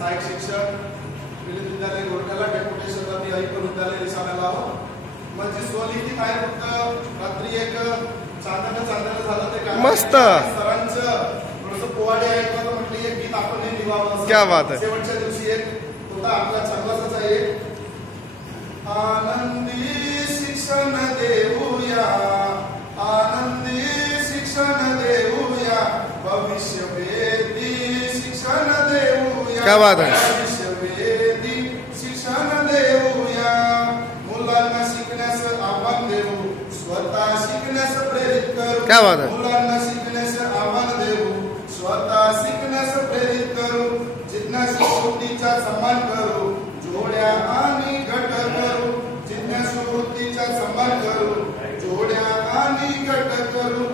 सहाय्यक शिक्षक विलित विद्यालय गोरठाला डेप्युटेशन मी ऐकून विद्यालय रिसाण्याला आहो म्हणजे स्वलिखित आहे फक्त रात्री एक चांदणं चांदणं झालं ते गाणं. मस्त. सरांचं थोडंसं पोवाडे ऐकलं तर म्हटलं एक गीत आपण हे. क्या बात आहे. शेवटच्या दिवशी एक होता आपला चांगलाच आहे एक आनंदी शिकण्यास प्रेरित करू क्या बात आहे. मुलांना शिकण्यास आव्हान देऊ स्वतः शिकण्यास प्रेरित करू जिज्ञासू वृत्तीचा सन्मान करू जोड्या आणि गट करू जिज्ञासू वृत्तीचा सन्मान करू जोड्या आणि गट करू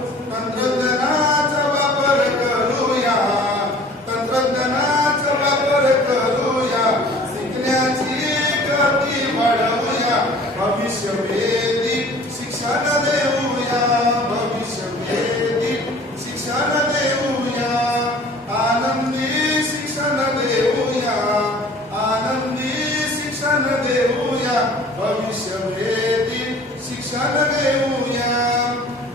शिक्षण देऊया भविष्य शिक्षण देऊया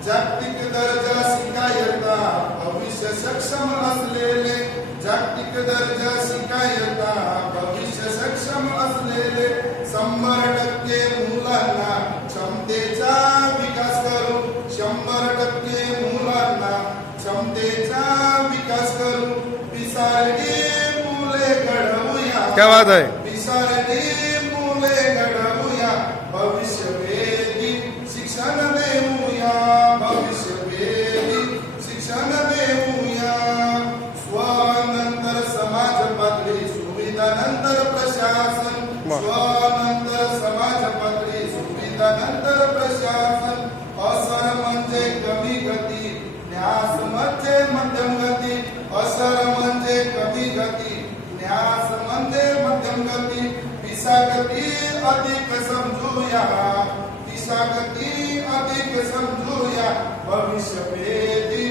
जागतिक दर्जा शिकायता भविष्य सक्षम असलेले जागतिक दर्जा शिकायता भविष्य सक्षम असलेले शंभर टक्के मुलांना क्षमतेचा विकास करू. शंभर टक्के मुलांना क्षमतेचा विकास करू. पिसारडी मुले घडवूया. क्या बात आहे? पिसारडी मुले घडवूया भविष्य वेदी शिक्षण देऊया भविष्य वेदी शिक्षण देऊया. स्वनंतर समाज पातळी सुविधानंतर प्रशासन. वा. स्वनंतर समाज पातळी सुविधानंतर प्रशासन. असर म्हणजे कमी गती न्यास म्हणजे मध्यम गती. असर म्हणजे कमी गती न्यास म्हणजे संगती विसागती अधिक समजूया. विसागती अधिक समजूया. भविष्य पेदी